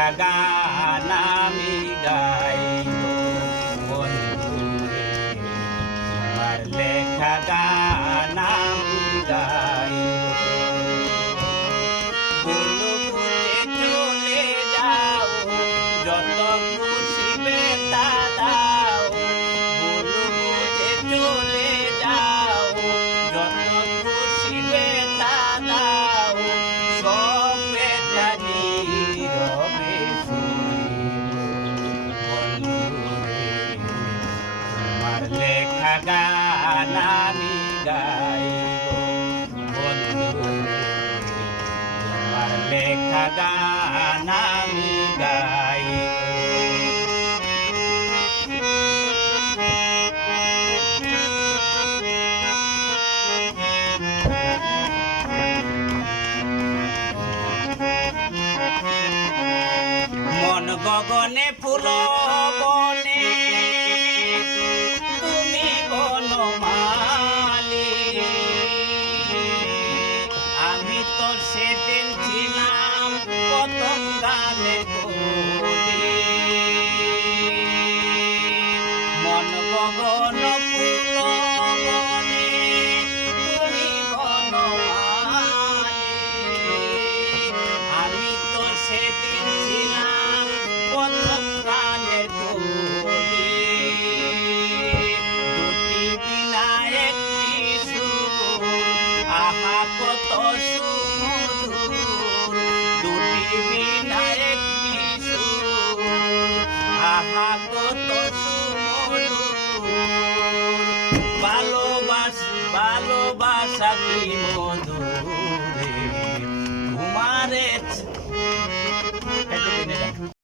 লেখা গান আমি গাইব বন্ধুরে, তোমার লেখা গান আমি গাইব। বুলু ফুটে চলে যাও, যত খুশি বেতা দাও। বুলু ফুটে চলে যাও, যত খুশি বেতা দাও। সব বেতা নীরবে শুনিব বন্ধুরে, তোমার লেখা গান আমি গাইব বন্ধুরে, তোমার লেখা গান আমি গাইব। মন গগনে ফুল বনে তুমি বনমালী, আমি তো সেদিন ছিলাম প্রথম গানের কলি। মন গগন ফুল বনে তুমি বনমালী, আমি তো সেদিন ছিলাম প্রথম গানের কলি। দুটি বিনা একটি সুর, আহা কত সুমধুর। দুটি বিনা একটি সুর, আহা কত সুমধুর। ভালোবাসা কি মধুরে, তোমারে